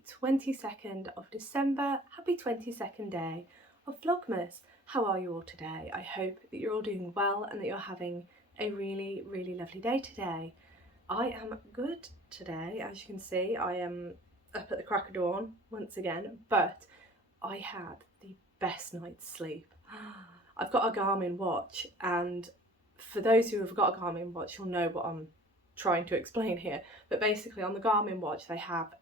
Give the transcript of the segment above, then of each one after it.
the 22nd of December. Happy 22nd day of Vlogmas. How are you all today? I hope that you're all doing well and that you're having a really, really lovely day today. I am good today. As you can see, I am up at the crack of dawn once again, but I had the best night's sleep. I've got a Garmin watch, and for those who have got a Garmin watch, you'll know what I'm trying to explain here. But basically on the Garmin watch, they have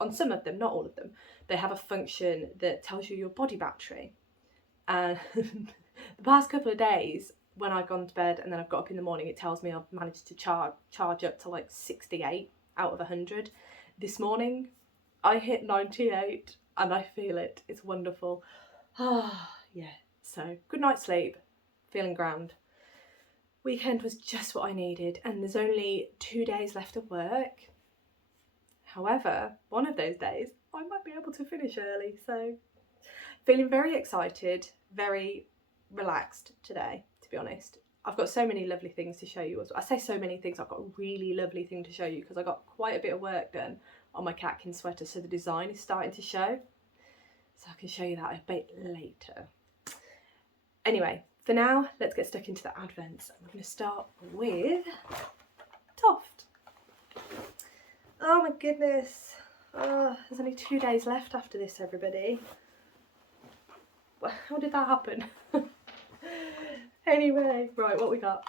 on some of them, not all of them, they have a function that tells you your body battery. And the past couple of days, when I've gone to bed and then I've got up in the morning, it tells me I've managed to charge up to like 68 out of 100. This morning, I hit 98 and I feel it. It's wonderful. Yeah, so good night's sleep, feeling grand. Weekend was just what I needed, and there's only 2 days left of work. However, one of those days I might be able to finish early, so feeling very excited, very relaxed today, to be honest. I've got so many lovely things to show you as well. I say so many things, I've got a really lovely thing to show you because I got quite a bit of work done on my catkin sweater, so the design is starting to show. So I can show you that a bit later. Anyway, for now, let's get stuck into the Advents. I'm going to start with Toft. Oh my goodness. There's only 2 days left after this, everybody. How did that happen? Anyway, right, what we got?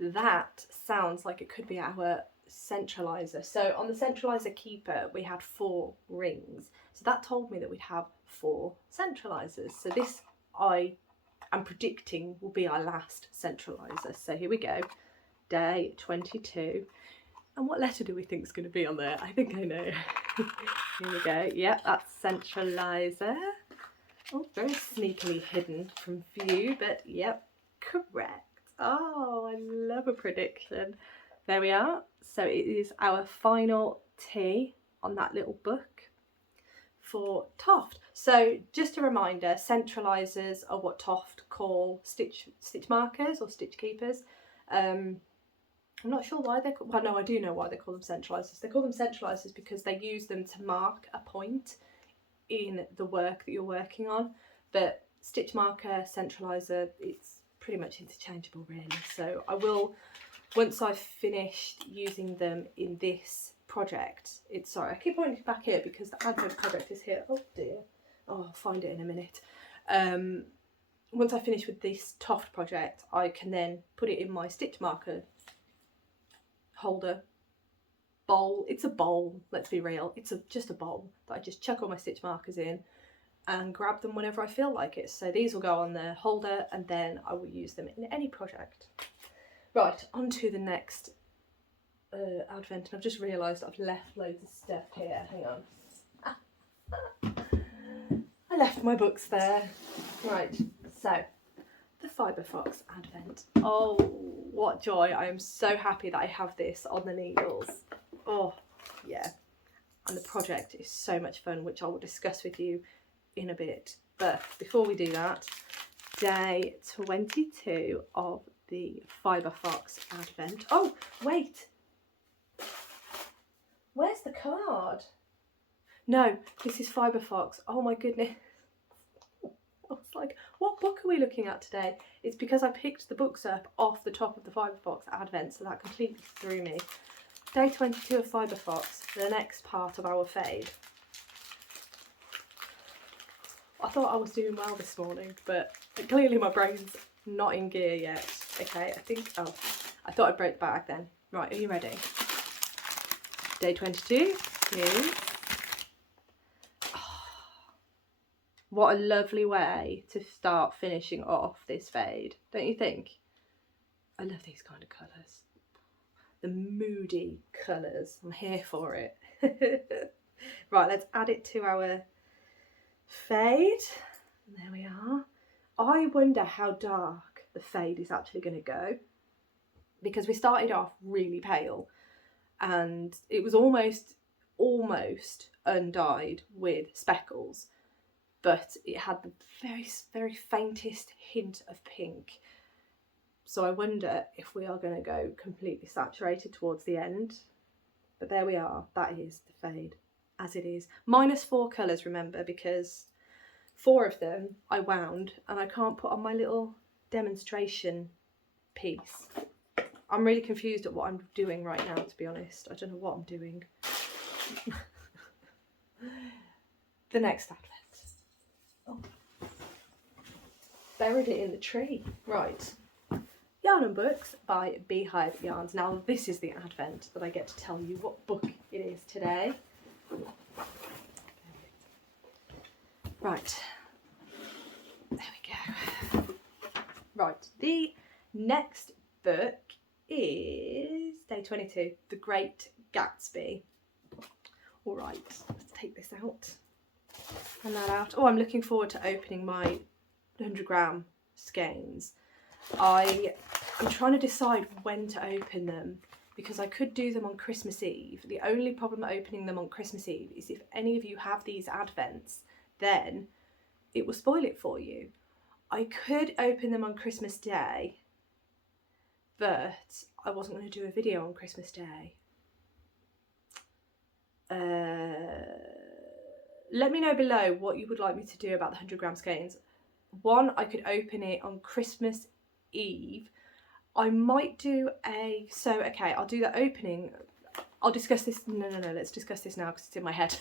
That sounds like it could be our centralizer. So on the centralizer keeper, we had 4 rings. So that told me that we'd have 4 centralizers. So this, I am predicting, will be our last centralizer. So here we go, day 22. And what letter do we think is going to be on there? I think I know. Here we go. Yep, that's centralizer. Oh, very sneakily hidden from view, but yep, correct. Oh, I love a prediction. There we are. So it is our final T on that little book for Toft. So just a reminder, centralizers are what Toft call stitch markers or stitch keepers. I'm not sure why they're called, well no, I do know why they call them centralizers. They call them centralizers because they use them to mark a point in the work that you're working on. But stitch marker, centralizer, it's pretty much interchangeable really. So I will, once I've finished using them in this project, sorry, I keep pointing back here because the Advent project is here. Oh dear. Oh, I'll find it in a minute. Once I finish with this Toft project, I can then put it in my stitch marker holder bowl. It's a bowl, let's be real. It's just a bowl that I just chuck all my stitch markers in and grab them whenever I feel like it. So these will go on the holder and then I will use them in any project. Right, on to the next Advent, and I've just realised I've left loads of stuff here. Hang on. I left my books there. Right, so the Fibre Fox Advent. Oh, what joy. I am so happy that I have this on the needles. Oh, yeah. And the project is so much fun, which I will discuss with you in a bit. But before we do that, day 22 of the Fibre Fox Advent. Oh, wait. Where's the card? No, this is Fibre Fox. Oh my goodness. I was like, what book are we looking at today? It's because I picked the books up off the top of the Fibre Fox Advent, so that completely threw me. Day 22 of Fibre Fox, the next part of our fade. I thought I was doing well this morning, but clearly my brain's not in gear yet. Okay, I thought I'd break the bag then. Right, are you ready? Day 22 is... Oh, what a lovely way to start finishing off this fade, don't you think? I love these kind of colours. The moody colours. I'm here for it. Right, let's add it to our fade. There we are. I wonder how dark the fade is actually going to go, because we started off really pale and it was almost undyed with speckles, but it had the very, very faintest hint of pink. So I wonder if we are going to go completely saturated towards the end. But there we are, that is the fade. as it is. Minus 4 colours, remember, because 4 of them I wound and I can't put on my little demonstration piece. I'm really confused at what I'm doing right now, to be honest. I don't know what I'm doing. The next Advent. Oh. Buried it in the tree. Right. Yarn and Books by Beehive Yarns. Now this is the Advent that I get to tell you what book it is today. Right. There we go. Right. The next book is day 22, The Great Gatsby. All right, let's take this out and that out. Oh, I'm looking forward to opening my 100-gram skeins. I'm trying to decide when to open them because I could do them on Christmas Eve. The only problem opening them on Christmas Eve is if any of you have these Advents, then it will spoil it for you. I could open them on Christmas Day, but I wasn't going to do a video on Christmas Day. Let me know below what you would like me to do about the 100-gram skeins. One, I could open it on Christmas Eve. I might do a... So, okay, I'll do the opening. I'll discuss this... No, let's discuss this now because it's in my head.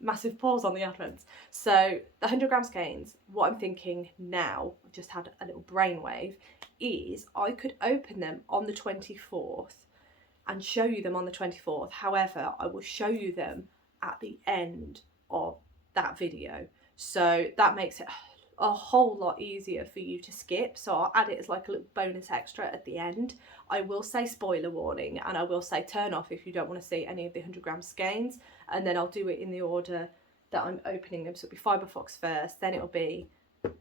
Massive pause on the Advents. So, the 100-gram skeins, what I'm thinking now, I've just had a little brainwave, is I could open them on the 24th and show you them on the 24th. However, I will show you them at the end of that video. So that makes it a whole lot easier for you to skip. So I'll add it as like a little bonus extra at the end. I will say spoiler warning and I will say turn off if you don't want to see any of the 100-gram skeins. And then I'll do it in the order that I'm opening them. So it'll be Fibre Fox first, then it'll be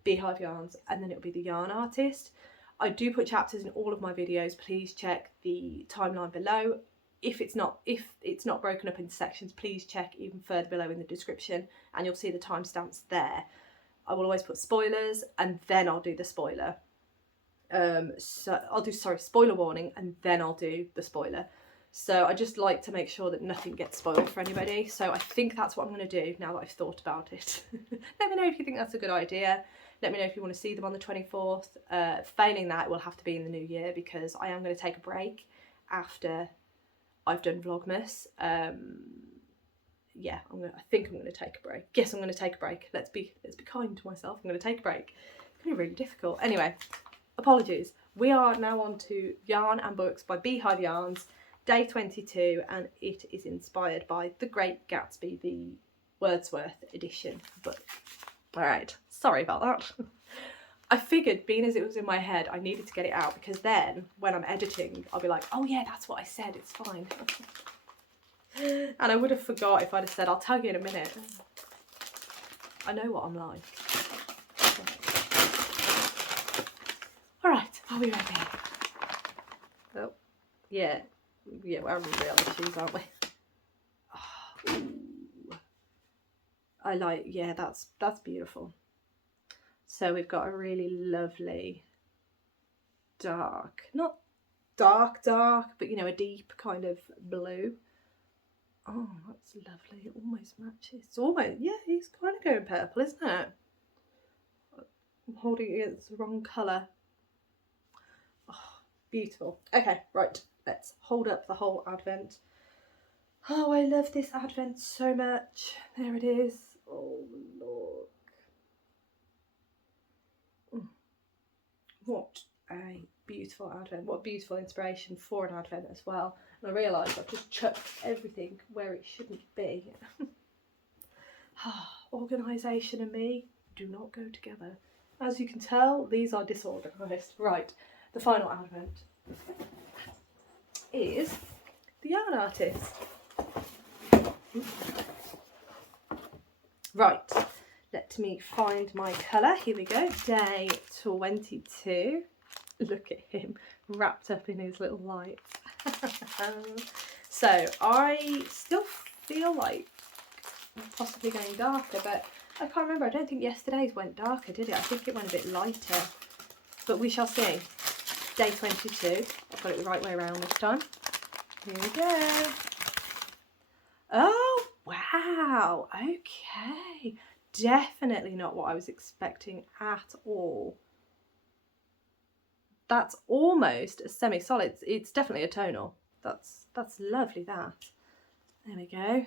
Beehive Yarns, and then it'll be the Yarn Artist. I do put chapters in all of my videos. Please check the timeline below. If it's not broken up into sections, please check even further below in the description and you'll see the timestamps there. I will always put spoilers and then I'll do the spoiler. So I'll do, spoiler warning and then I'll do the spoiler. So I just like to make sure that nothing gets spoiled for anybody. So I think that's what I'm going to do now that I've thought about it. Let me know if you think that's a good idea. Let me know if you want to see them on the 24th. Failing that, it will have to be in the new year because I am going to take a break after I've done Vlogmas. Yeah, I think I'm going to take a break. Yes, I'm going to take a break. Let's be kind to myself. I'm going to take a break. It's going to be really difficult. Anyway, apologies. We are now on to Yarn and Books by Beehive Yarns, day 22, and it is inspired by The Great Gatsby, the Wordsworth edition book. All right, sorry about that. I figured, being as it was in my head, I needed to get it out because then, when I'm editing, I'll be like, oh yeah, that's what I said, it's fine. And I would have forgot if I'd have said, I'll tell you in a minute. I know what I'm like. All right, are we ready? Oh, yeah, we're wearing the other shoes, aren't we? Oh, I like, yeah, that's beautiful. So we've got a really lovely dark, not dark, but you know, a deep kind of blue. Oh, that's lovely. It almost matches. It's almost, yeah, it's kind of going purple, isn't it? I'm holding it against the wrong colour. Oh, beautiful. Okay, right, let's hold up the whole Advent. Oh, I love this Advent so much. There it is. Oh, look. What a beautiful Advent. What a beautiful inspiration for an Advent as well. And I realised I've just chucked everything where it shouldn't be. Organisation and me do not go together. As you can tell, these are disorganised. Right, the final Advent is the Yarn Artist. Right. Let me find my colour. Here we go. Day 22. Look at him wrapped up in his little lights. So I still feel like I'm possibly going darker, but I can't remember. I don't think yesterday's went darker, did it? I think it went a bit lighter. But we shall see. Day 22. I've got it the right way around this time. Here we go. Oh, wow. Okay. Definitely not what I was expecting at all. That's almost a semi-solid. It's definitely a tonal. That's lovely, that. There we go.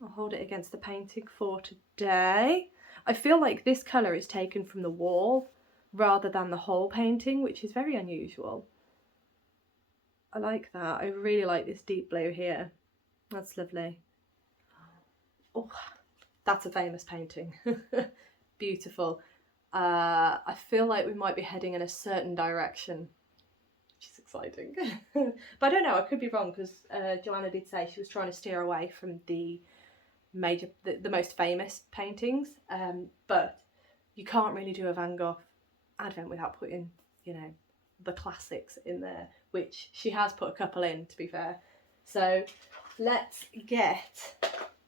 I'll hold it against the painting for today. I feel like this colour is taken from the wall rather than the whole painting, which is very unusual. I like that. I really like this deep blue here. That's lovely. Oh, that's a famous painting. Beautiful. I feel like we might be heading in a certain direction, which is exciting. But I don't know, I could be wrong, because Joanna did say she was trying to steer away from the most famous paintings, but you can't really do a Van Gogh Advent without putting, you know, the classics in there, which she has put a couple in, to be fair. So let's get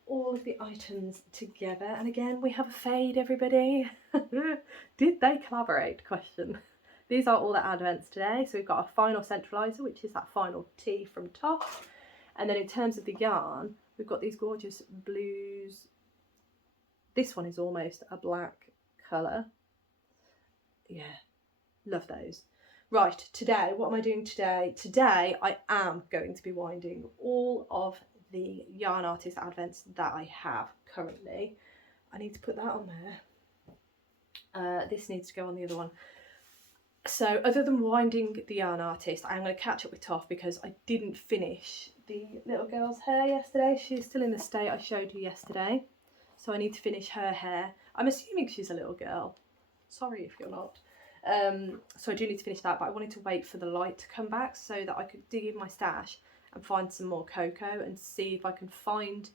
all of the items together, and again we have a fade, everybody. Did they collaborate? Question. These are all the Advents today. So we've got our final centralizer, which is that final T from Toft, and then in terms of the yarn, we've got these gorgeous blues. This one is almost a black colour. Yeah, love those. Right, today, what am I doing today? Today I am going to be winding all of the Yarn Artist Advents that I have currently. I need to put that on there. This needs to go on the other one. So other than winding the Yarn Artist, I'm going to catch up with Toft because I didn't finish the little girl's hair yesterday. She's still in the state I showed you yesterday. So I need to finish her hair. I'm assuming she's a little girl. Sorry if you're not. So I do need to finish that, but I wanted to wait for the light to come back so that I could dig in my stash and find some more cocoa and see if I can find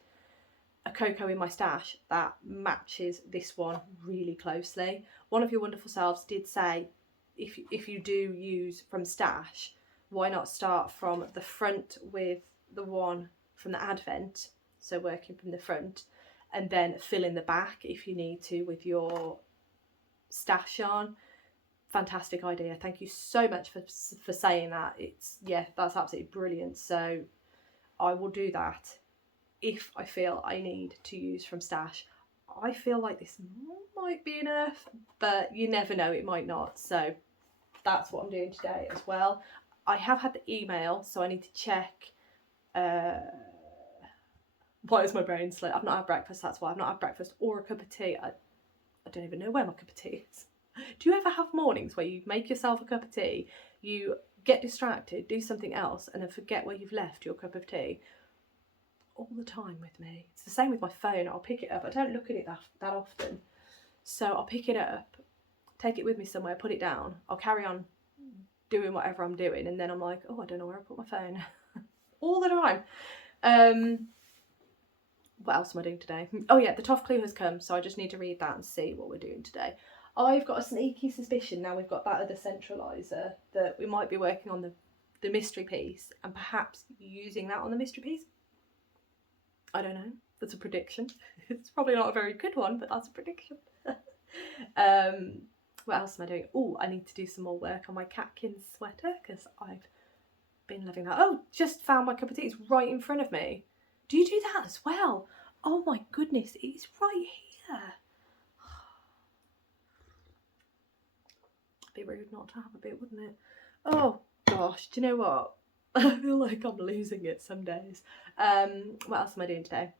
a cocoa in my stash that matches this one really closely. One of your wonderful selves did say, if you do use from stash, why not start from the front with the one from the Advent, so working from the front, and then fill in the back if you need to with your stash yarn. Fantastic idea. Thank you so much for saying that. It's, yeah, that's absolutely brilliant. So I will do that if I feel I need to use from stash. I feel like this might be enough, but you never know, it might not. So that's what I'm doing today as well. I have had the email, so I need to check. Why is my brain slow? I've not had breakfast, that's why. I've not had breakfast or a cup of tea. I don't even know where my cup of tea is. Do you ever have mornings where you make yourself a cup of tea, you get distracted, do something else, and then forget where you've left your cup of tea? All the time with me. It's the same with my phone. I'll pick it up. I don't look at it that often. So I'll pick it up, take it with me somewhere, put it down. I'll carry on doing whatever I'm doing, and then I'm like, oh, I don't know where I put my phone. All the time. What else am I doing today? Oh yeah, the Toft clue has come, so I just need to read that and see what we're doing today. I've got a sneaky suspicion, now we've got that other centralizer, that we might be working on the mystery piece and perhaps using that on the mystery piece. I don't know. That's a prediction. It's probably not a very good one, but that's a prediction. What else am I doing? Oh, I need to do some more work on my catkin sweater because I've been loving that. Oh, just found my cup of tea. It's right in front of me. Do you do that as well? Oh my goodness, it's right here. Be rude not to have a bit, wouldn't it? Oh gosh, do you know what? I feel like I'm losing it some days. What else am I doing today?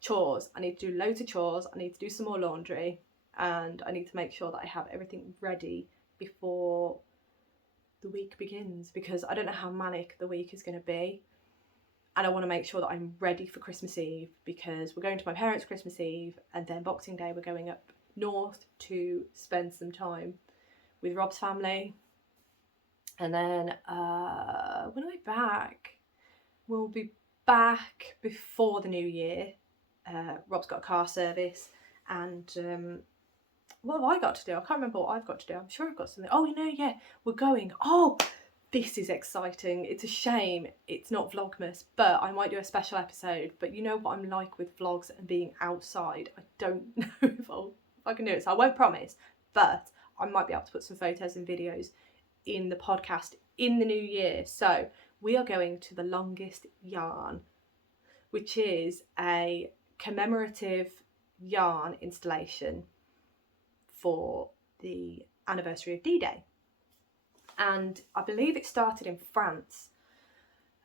Chores. I need to do loads of chores. I need to do some more laundry, and I need to make sure that I have everything ready before the week begins, because I don't know how manic the week is going to be, and I want to make sure that I'm ready for Christmas Eve, because we're going to my parents' Christmas Eve, and then Boxing Day we're going up north to spend some time with Rob's family. And then when are we back? We'll be back before the new year. Rob's got a car service, and what have I got to do? I can't remember what I've got to do. I'm sure I've got something. Oh, you know, yeah, we're going. Oh, this is exciting. It's a shame it's not Vlogmas, but I might do a special episode. But you know what I'm like with vlogs and being outside. I don't know if I can do it, so I won't promise, but I might be able to put some photos and videos in the podcast in the new year. So we are going to the longest yarn which is a commemorative yarn installation for the anniversary of D-Day. And I believe it started in France,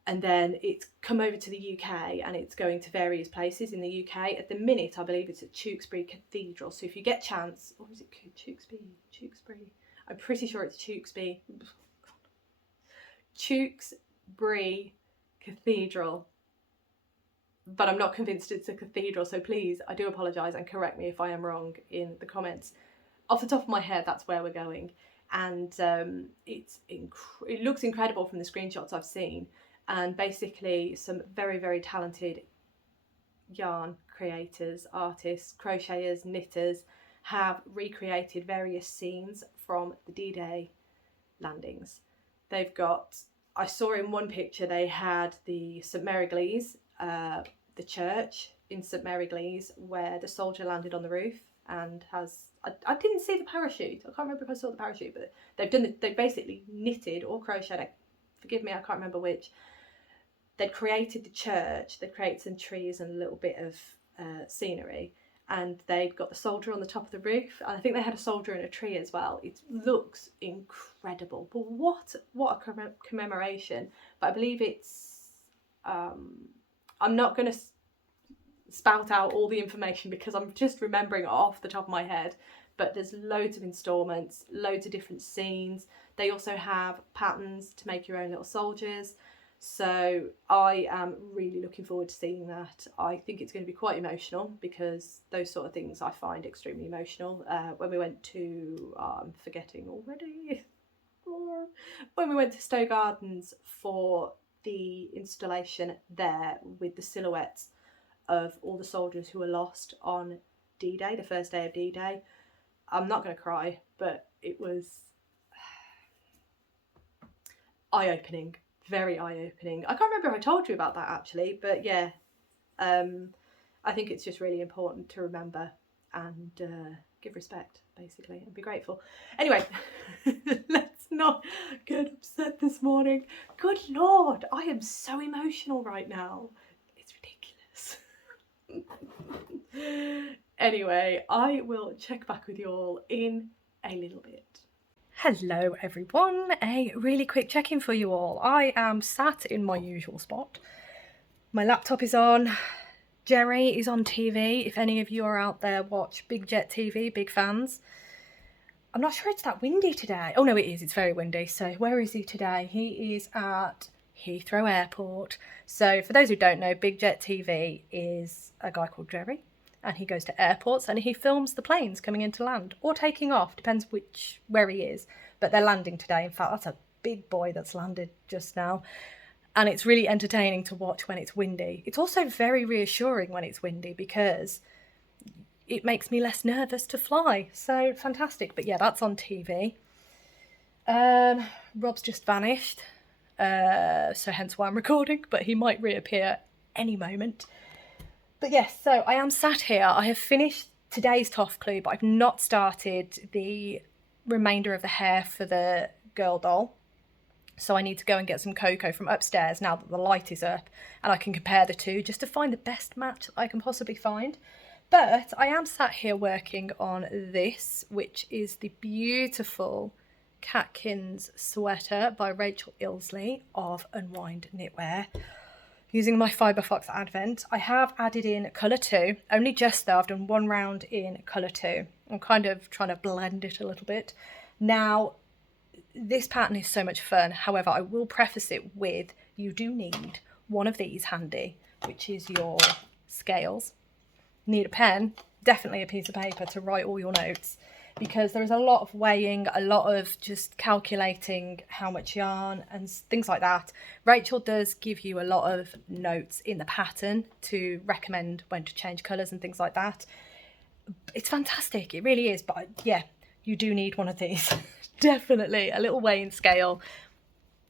and then it's come over to the UK, and it's going to various places in the UK. At the minute, I believe it's at Tewkesbury Cathedral. So if you get a chance, or is it Tewkesbury? I'm pretty sure it's Tewkesbury. Tewkesbury Cathedral. But I'm not convinced it's a cathedral, so please, I do apologise, and correct me if I am wrong in the comments. Off the top of my head, that's where we're going. And it looks incredible from the screenshots I've seen, and basically some very, very talented yarn creators, artists, crocheters, knitters have recreated various scenes from the D-Day landings. They've got, I saw in one picture they had the St Mary-Glees, the church in St Mary-Glees, where the soldier landed on the roof and has, I didn't see the parachute. I can't remember if I saw the parachute, but they've basically knitted or crocheted, forgive me, I can't remember which. They'd created the church, they'd created some trees and a little bit of scenery, and they'd got the soldier on the top of the roof, and I think they had a soldier in a tree as well. It looks incredible. But what a commemoration. But I believe it's, I'm not going to spout out all the information because I'm just remembering it off the top of my head, but there's loads of installments, loads of different scenes. They also have patterns to make your own little soldiers. So I am really looking forward to seeing that. I think it's going to be quite emotional because those sort of things I find extremely emotional. When we went to, I'm forgetting already, when we went to Stowe Gardens for the installation there with the silhouettes of all the soldiers who were lost on D-Day, the first day of D-Day. I'm not going to cry, but it was eye-opening, very eye-opening. I can't remember if I told you about that actually, but yeah, I think it's just really important to remember and give respect, basically, and be grateful. Anyway, let's not get upset this morning. Good Lord, I am so emotional right now. It's ridiculous. Anyway, I will check back with you all in a little bit. Hello everyone, a really quick check-in for you all. I am sat in my usual spot. My laptop is on, Jerry is on TV. If any of you are out there watch Big Jet TV, big fans. I'm not sure it's that windy today. Oh no, it is, it's very windy. So where is he today? He is at Heathrow Airport. So for those who don't know, Big Jet TV is a guy called Jerry, and he goes to airports and he films the planes coming into land or taking off, depends where he is. But they're landing today. In fact, that's a big boy that's landed just now. And it's really entertaining to watch when it's windy. It's also very reassuring when it's windy because it makes me less nervous to fly. So fantastic. But yeah, that's on TV. Rob's just vanished. So hence why I'm recording, but he might reappear any moment. But yes, so I am sat here. I have finished today's Toft clue, but I've not started the remainder of the hair for the girl doll. So I need to go and get some cocoa from upstairs now that the light is up, and I can compare the two just to find the best match that I can possibly find. But I am sat here working on this, which is the beautiful Catkins sweater by Rachel Ilsley of Unwind Knitwear, using my Fibre Fox Advent. I have added in colour 2, only just though. I've done one round in colour 2. I'm kind of trying to blend it a little bit. Now, this pattern is so much fun. However, I will preface it with, you do need one of these handy, which is your scales. Need a pen, definitely a piece of paper to write all your notes, because there is a lot of weighing, a lot of just calculating how much yarn and things like that. Rachel does give you a lot of notes in the pattern to recommend when to change colours and things like that. It's fantastic, it really is. But yeah, you do need one of these. Definitely a little weighing scale.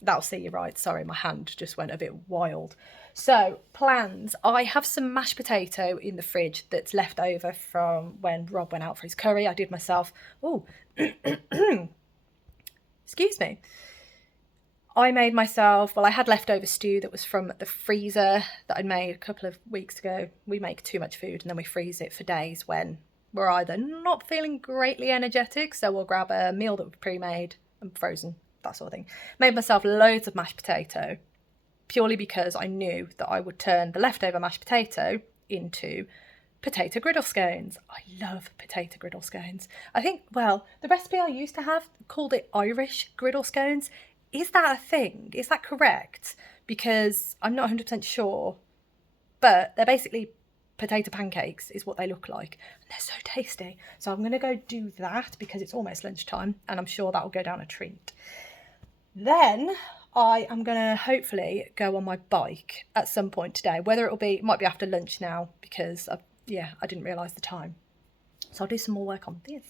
That'll see you right. Sorry, my hand just went a bit wild. So, plans. I have some mashed potato in the fridge that's left over from when Rob went out for his curry. I did myself, excuse me. I made myself, well, I had leftover stew that was from the freezer that I'd made a couple of weeks ago. We make too much food and then we freeze it for days when we're either not feeling greatly energetic, so we'll grab a meal that we've pre-made and frozen, that sort of thing. Made myself loads of mashed potato, purely because I knew that I would turn the leftover mashed potato into potato griddle scones. I love potato griddle scones. I think, well, the recipe I used to have called it Irish griddle scones. Is that a thing? Is that correct? Because I'm not 100% sure, but they're basically potato pancakes is what they look like. And they're so tasty. So I'm going to go do that because it's almost lunchtime and I'm sure that will go down a treat. Then I am going to hopefully go on my bike at some point today. Whether it might be after lunch now because I didn't realise the time. So I'll do some more work on this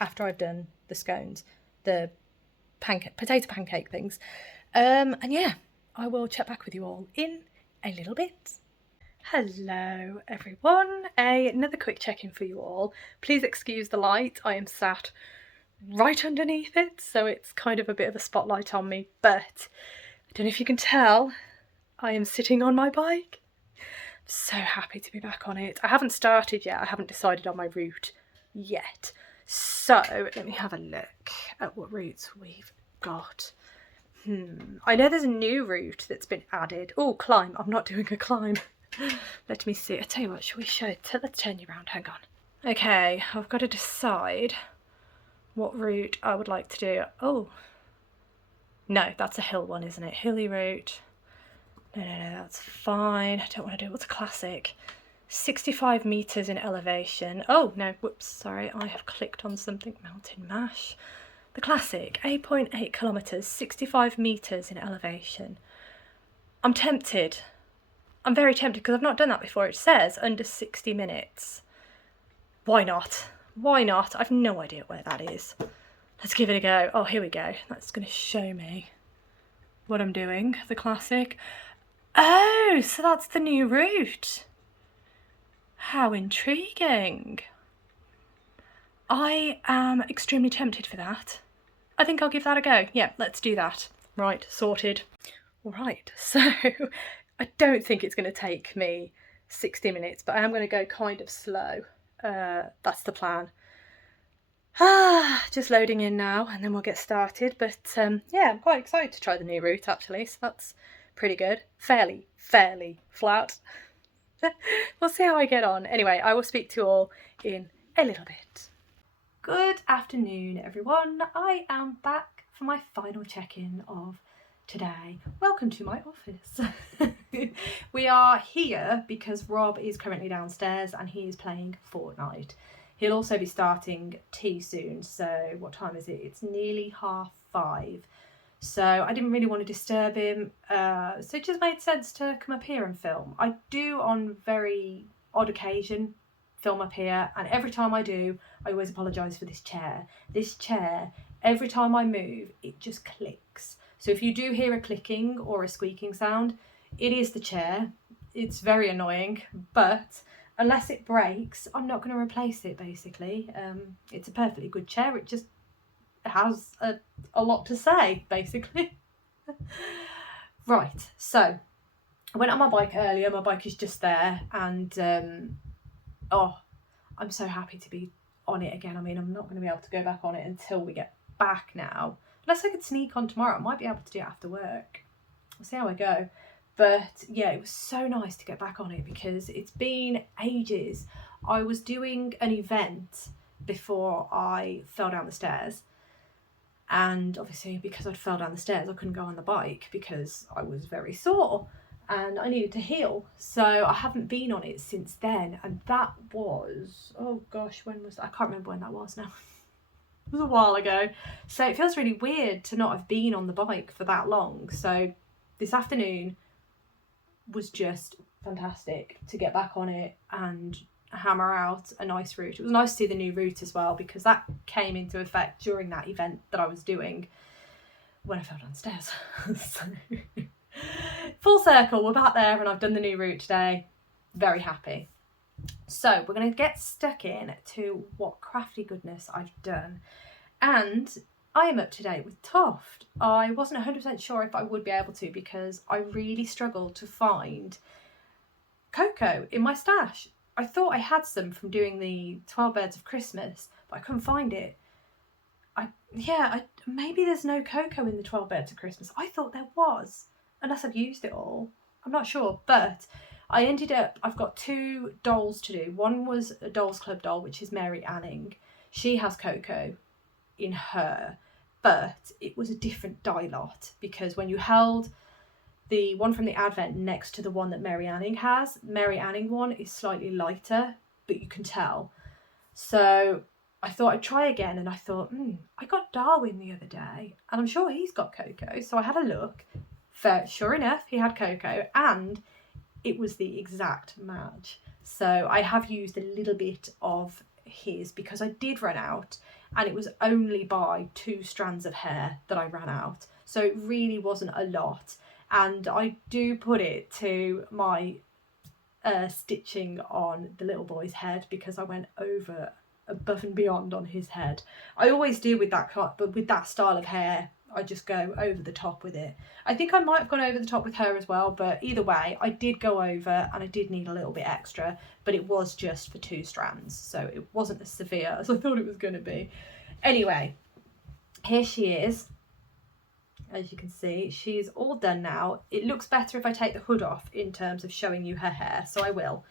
after I've done the scones, the potato pancake things. And yeah, I will chat back with you all in a little bit. Hello everyone, another quick check-in for you all. Please excuse the light, I am sat right underneath it, so it's kind of a bit of a spotlight on me, but I don't know if you can tell, I am sitting on my bike. I'm so happy to be back on it. I haven't started yet, I haven't decided on my route yet. So let me have a look at what routes we've got. I know there's a new route that's been added. Oh, climb. I'm not doing a climb. Let me see. I tell you what, shall we show it? Let's turn you around. Hang on. Okay, I've got to decide what route I would like to do. Oh, no, that's a hill one, isn't it? Hilly route. No, that's fine. I don't want to do it. What's a classic? 65 metres in elevation. Oh, no, whoops, sorry. I have clicked on something. Mountain Mash. The classic, 8.8 kilometres, 65 metres in elevation. I'm tempted. I'm very tempted because I've not done that before. It says under 60 minutes. Why not? Why not? I've no idea where that is. Let's give it a go. Oh, here we go. That's going to show me what I'm doing. The classic. Oh, so that's the new route. How intriguing. I am extremely tempted for that. I think I'll give that a go. Yeah, let's do that. Right, sorted. All right, so I don't think it's going to take me 60 minutes, but I am going to go kind of slow. That's the plan. Just loading in now and then we'll get started. But yeah, I'm quite excited to try the new route actually, so that's pretty good. Fairly flat. We'll see how I get on. Anyway, I will speak to you all in a little bit. Good afternoon everyone, I am back for my final check-in of today. Welcome to my office. We are here because Rob is currently downstairs and he is playing Fortnite. He'll also be starting tea soon, so what time is it? It's nearly 5:30. So I didn't really want to disturb him, so it just made sense to come up here and film. I do on very odd occasion film up here, and every time I do I always apologise for this chair. This chair, every time I move it just clicks. So if you do hear a clicking or a squeaking sound, it is the chair. It's very annoying, but unless it breaks I'm not going to replace it basically. It's a perfectly good chair, it just has a lot to say basically. Right, so I went on my bike earlier, my bike is just there, and oh, I'm so happy to be on it again. I mean, I'm not going to be able to go back on it until we get back now. Unless I could sneak on tomorrow. I might be able to do it after work. We'll see how I go. But yeah, it was so nice to get back on it because it's been ages. I was doing an event before I fell down the stairs. And obviously because I'd fell down the stairs, I couldn't go on the bike because I was very sore and I needed to heal. So I haven't been on it since then. And that was, oh gosh, when was that? I can't remember when that was now. It was a while ago. So it feels really weird to not have been on the bike for that long. So this afternoon was just fantastic to get back on it and hammer out a nice route. It was nice to see the new route as well because that came into effect during that event that I was doing when I fell downstairs. So full circle, we're back there and I've done the new route today. Very happy. So we're going to get stuck in to what crafty goodness I've done. And I am up to date with Toft. I wasn't 100% sure if I would be able to because I really struggled to find cocoa in my stash. I thought I had some from doing the 12 Birds of Christmas, but I couldn't find it. Maybe there's no cocoa in the 12 Birds of Christmas. I thought there was, unless I've used it all. I'm not sure, but I've got 2 dolls to do. One was a Dolls Club doll, which is Mary Anning. She has cocoa in her, but it was a different dye lot because when you held the one from the Advent next to the one that Mary Anning has, Mary Anning one is slightly lighter, but you can tell. So I thought I'd try again, and I thought, I got Darwin the other day, and I'm sure he's got cocoa. So I had a look. Sure enough, he had cocoa, and it was the exact match. So I have used a little bit of his because I did run out, and it was only by 2 strands of hair that I ran out. So it really wasn't a lot. And I do put it to my stitching on the little boy's head because I went above and beyond on his head. I always do with that cut, but with that style of hair, I just go over the top with it. I think I might have gone over the top with her as well, but either way, I did go over and I did need a little bit extra, but it was just for 2 strands, so it wasn't as severe as I thought it was going to be. Anyway, here she is. As you can see, she's all done now. It looks better if I take the hood off in terms of showing you her hair, so I will.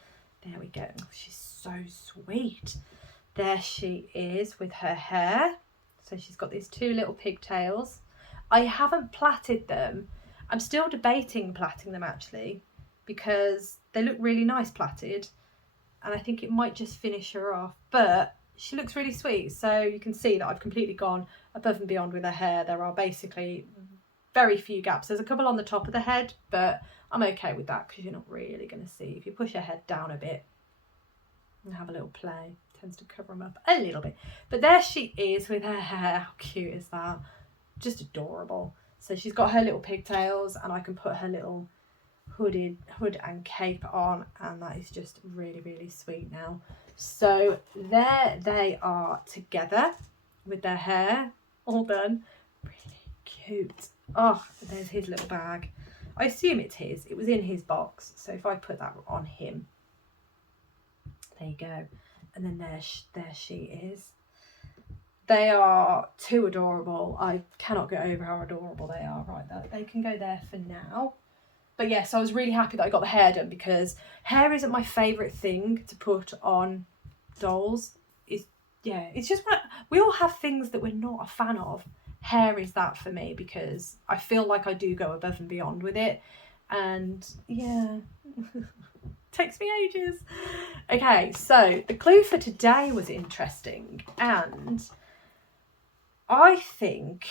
There we go. Oh, she's so sweet. There she is with her hair. So she's got these 2 little pigtails. I haven't plaited them. I'm still debating plaiting them actually because they look really nice plaited, and I think it might just finish her off, but she looks really sweet. So you can see that I've completely gone above and beyond with her hair. There are basically very few gaps. There's a couple on the top of the head, but I'm okay with that because you're not really going to see. If you push her head down a bit and have a little play, it tends to cover them up a little bit. But there she is with her hair. How cute is that? Just adorable. So she's got her little pigtails, and I can put her little hood and cape on, and that is just really, really sweet now. So there they are together with their hair all done. Really cute. Oh, there's his little bag. I assume it's his. It was in his box. So if I put that on him, there you go. And then there she is. They are too adorable. I cannot get over how adorable they are. Right, they can go there for now. But yes, I was really happy that I got the hair done because hair isn't my favourite thing to put on dolls. It's just we all have things that we're not a fan of. Hair is that for me because I feel like I do go above and beyond with it, and yeah, takes me ages. Okay, so the clue for today was interesting, and I think,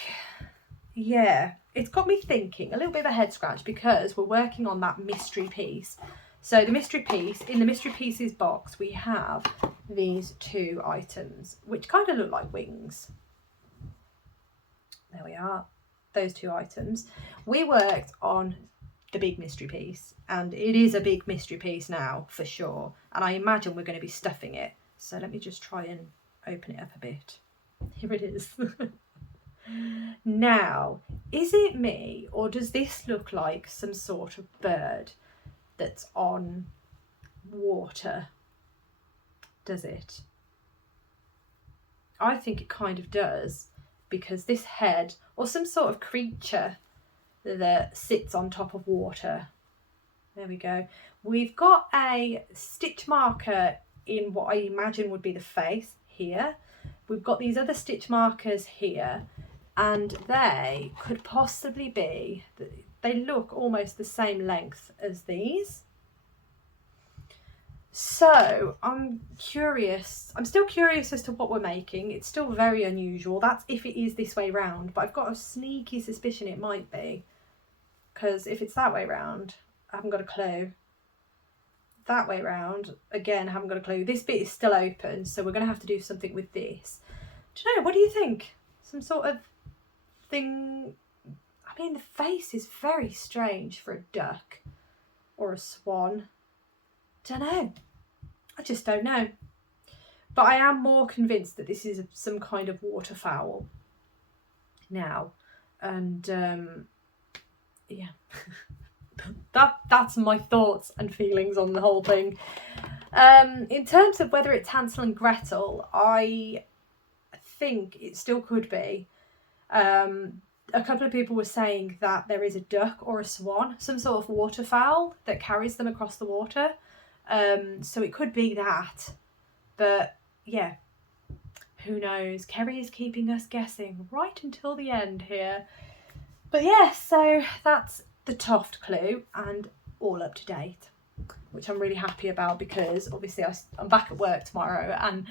it's got me thinking, a little bit of a head scratch because we're working on that mystery piece. So the mystery piece, in the mystery pieces box, we have these 2 items, which kind of look like wings. There we are, those 2 items. We worked on the big mystery piece, and it is a big mystery piece now for sure. And I imagine we're going to be stuffing it. So let me just try and open it up a bit. Here it is. Now, is it me, or does this look like some sort of bird that's on water? Does it? I think it kind of does, because this head, or some sort of creature that sits on top of water. There we go. We've got a stitch marker in what I imagine would be the face here. We've got these other stitch markers here, and they could possibly be, they look almost the same length as these. So I'm curious, I'm still curious as to what we're making. It's still very unusual. That's if it is this way round, but I've got a sneaky suspicion it might be, because if it's that way round, I haven't got a clue. That way round, again, haven't got a clue. This bit is still open, so we're going to have to do something with this. Do you know, what do you think? Some sort of thing. I mean, the face is very strange for a duck or a swan. Don't know. I just don't know. But I am more convinced that this is some kind of waterfowl. now. And yeah, that's my thoughts and feelings on the whole thing. In terms of whether it's Hansel and Gretel, I think it still could be. A couple of people were saying that there is a duck or a swan, some sort of waterfowl that carries them across the water. So it could be that. But yeah, who knows? Kerry is keeping us guessing right until the end here. But yeah, so that's the Toft clue and all up to date, which I'm really happy about, because obviously I'm back at work tomorrow, and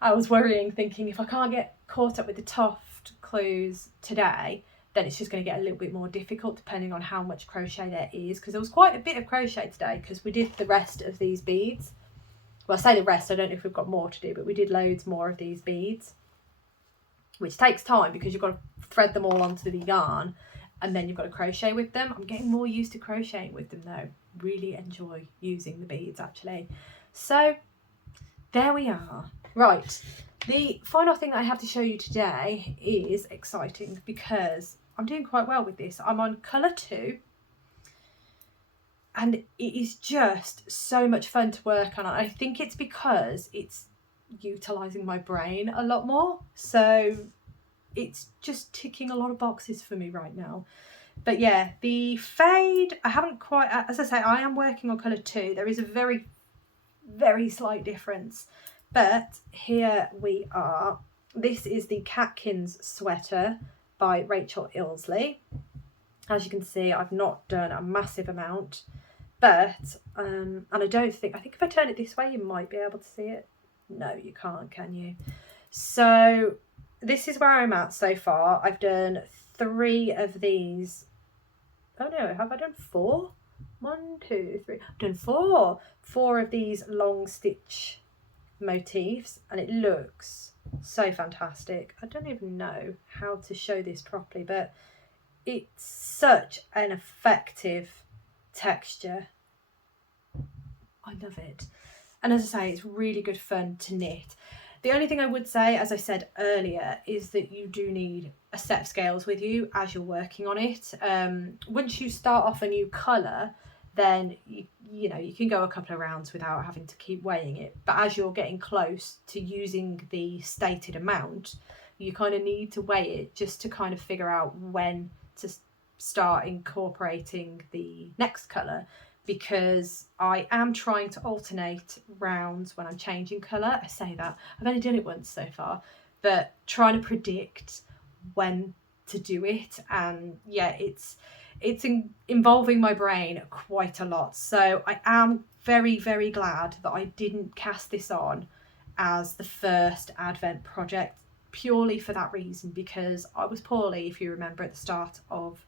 I was worrying, thinking if I can't get caught up with the Toft clues today, then it's just going to get a little bit more difficult depending on how much crochet there is, because there was quite a bit of crochet today because we did the rest of these beads. Well, I say the rest, I don't know if we've got more to do, but we did loads more of these beads, which takes time because you've got to thread them all onto the yarn and then you've got to crochet with them. I'm getting more used to crocheting with them though. Really enjoy using the beads actually. So there we are. Right, the final thing that I have to show you today is exciting because I'm doing quite well with this. I'm on colour 2. And it is just so much fun to work on. I think it's because it's utilising my brain a lot more. So it's just ticking a lot of boxes for me right now. But yeah, the fade, I haven't quite, as I say, I am working on colour 2. There is a very, very slight difference. But here we are. This is the Catkins sweater by Rachel Ilsley. As you can see, I've not done a massive amount. But, and I think if I turn it this way, you might be able to see it. No, you can't, can you? So this is where I'm at so far. I've done 3 of these. Oh no, have I done 4? 1, 2, 3. I've done 4. 4 of these long stitch motifs, and it looks so fantastic. I don't even know how to show this properly, but it's such an effective texture. I love it. And as I say, it's really good fun to knit. The only thing I would say, as I said earlier, is that you do need a set of scales with you as you're working on it. Once you start off a new colour, then you know you can go a couple of rounds without having to keep weighing it. But as you're getting close to using the stated amount, you kind of need to weigh it just to kind of figure out when to start incorporating the next colour, because I am trying to alternate rounds when I'm changing colour. I say that, I've only done it once so far, but trying to predict when to do it, and yeah, it's involving my brain quite a lot. So I am very, very glad that I didn't cast this on as the first Advent project, purely for that reason, because I was poorly, if you remember, at the start of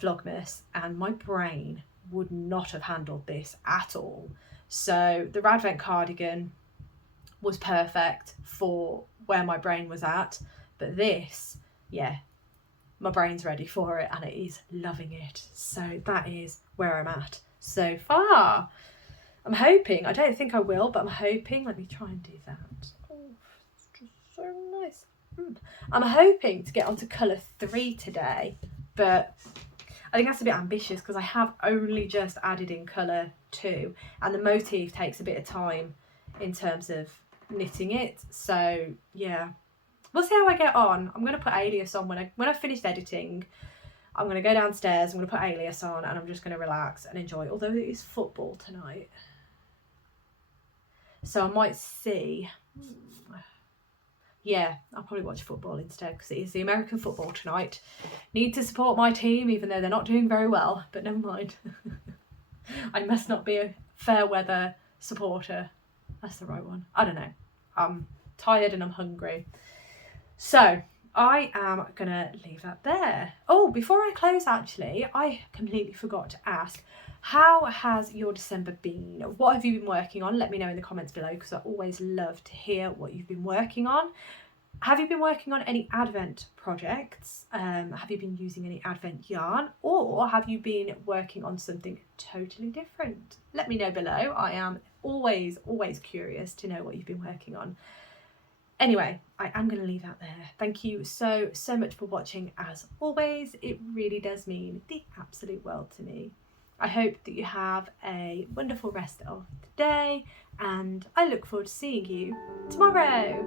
Vlogmas, and my brain would not have handled this at all. So the Advent cardigan was perfect for where my brain was at, but this, yeah, my brain's ready for it and it is loving it. So that is where I'm at so far. I'm hoping, I don't think I will, but I'm hoping, let me try and do that. Oh, it's just so nice. I'm hoping to get onto colour 3 today, but I think that's a bit ambitious because I have only just added in colour 2 and the motif takes a bit of time in terms of knitting it. So yeah, we'll see how I get on. I'm going to put Alias on when I've finished editing. I'm going to go downstairs, I'm going to put Alias on, and I'm just going to relax and enjoy, although it is football tonight. So I might see. Yeah, I'll probably watch football instead because it is the American football tonight. Need to support my team even though they're not doing very well, but never mind. I must not be a fair weather supporter. That's the right one. I don't know. I'm tired and I'm hungry. So I am going to leave that there. Oh, before I close actually, I completely forgot to ask, how has your December been? What have you been working on? Let me know in the comments below because I always love to hear what you've been working on. Have you been working on any Advent projects? Have you been using any Advent yarn? Or have you been working on something totally different? Let me know below. I am always curious to know what you've been working on. Anyway, I am going to leave that there. Thank you so much for watching as always. It really does mean the absolute world to me. I hope that you have a wonderful rest of the day, and I look forward to seeing you tomorrow.